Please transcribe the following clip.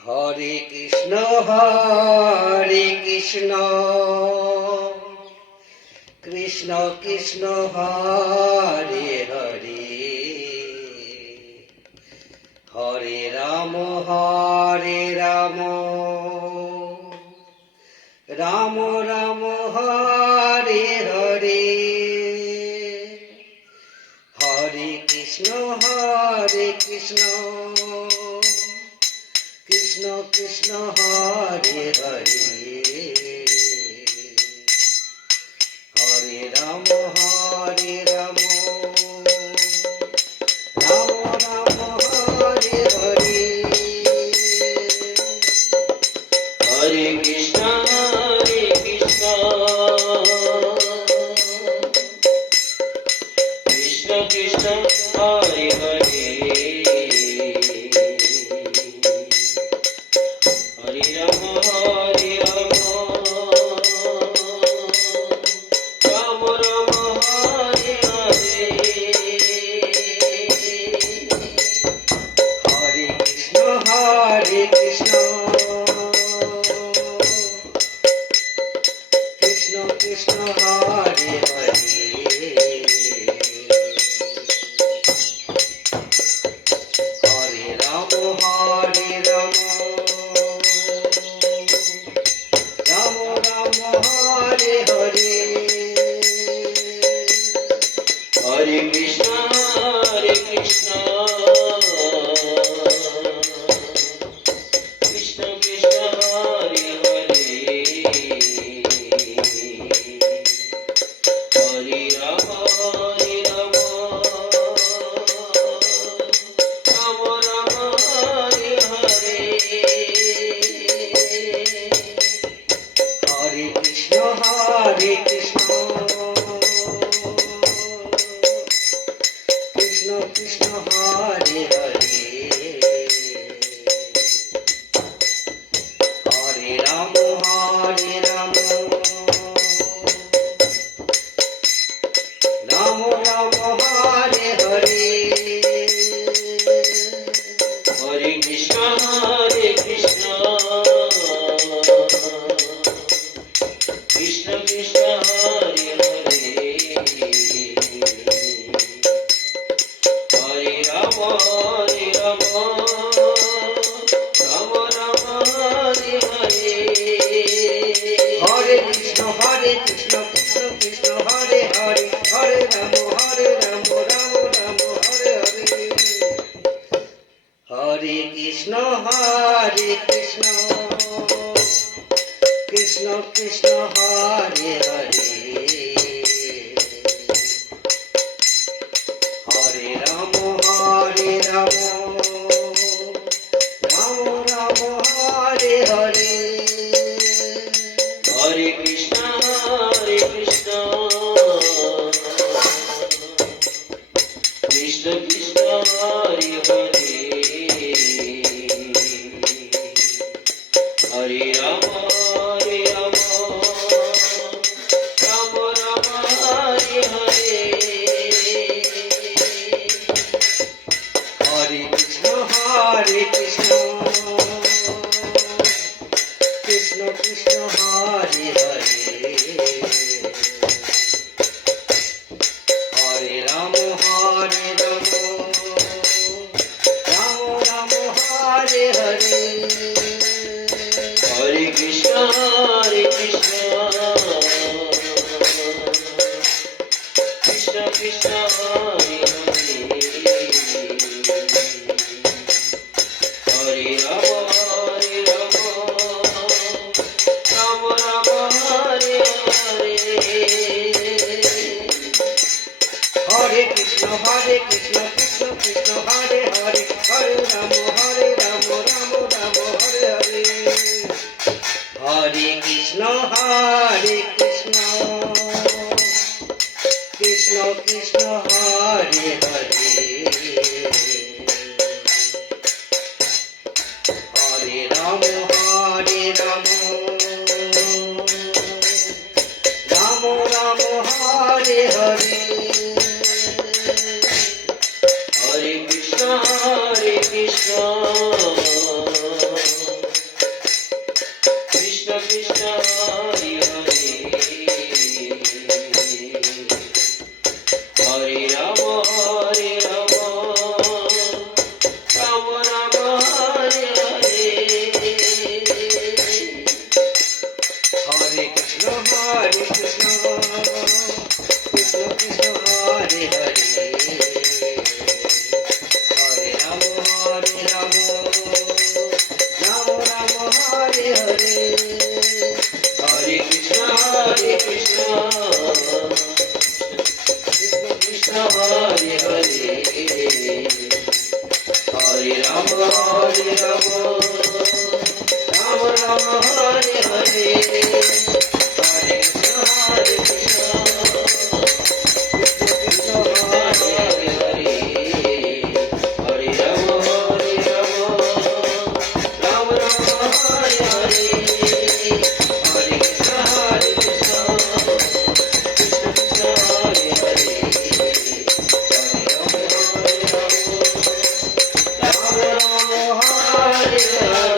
Hare Krishna Hare Krishna Krishna Krishna Hare Hare Hare Ram Ram Ram Hare Hare Hare Krishna Krishna Krishna Hare Hare Hare Ram Ram Ram Hare Hare Hare Krishna Krishna Krishna Hare Hare Hare Ram Ram Ram Hare Hare Hare Krishna Krishna Krishna Hare Hare Hare Ram Ram Ram Hare Hare Hare Krishna Krishna Krishna Hare Hare Hare Ram Ram Ram Hare Hare Hare Krishna Krishna Krishna Hare Hare Hare Ram Ram Ram Hare Hare Hare Krishna Krishna Krishna Krishna Hare Hare Hare Ram Ram Ram Hare Hare Hare Krishna Krishna Krishna Hare Hare Hare Ram Ram Ram Hare Hare Hare Krishna Krishna Krishna Hare Hare Hare Ram Ram Ram Hare Hare Hare Krishna Krishna Krishna Krishna Hare Hare Hare Ram Ram Ram Hare Hare Hare Krishna Krishna Krishna Hare Hare Hare Ram Ram Hare Hare Hare Krishna Krishna Krishna Krishna Hare Hare Hare Ram Ram Ram Hare Hare Hare Krishna Krishna Krishna Hare Hare Hare Ram Ram Ram Hare Hare Hare Krishna Krishna Krishna Hare Hare Hare Ram Ram Hare Hare Hare Krishna Krishna Hare Rama, Hare Rama, Rama Rama, Hare Hare, Hare Krishna, Hare Krishna, Krishna Hare Hare, Hare Rama, Hare Rama, Rama Rama, Hare Hare, Hare Krishna, Hare Krishna, Krishna Krishna, Hare Hare, Hare Rama, Hare Rama, Rama Rama, Hare Hare.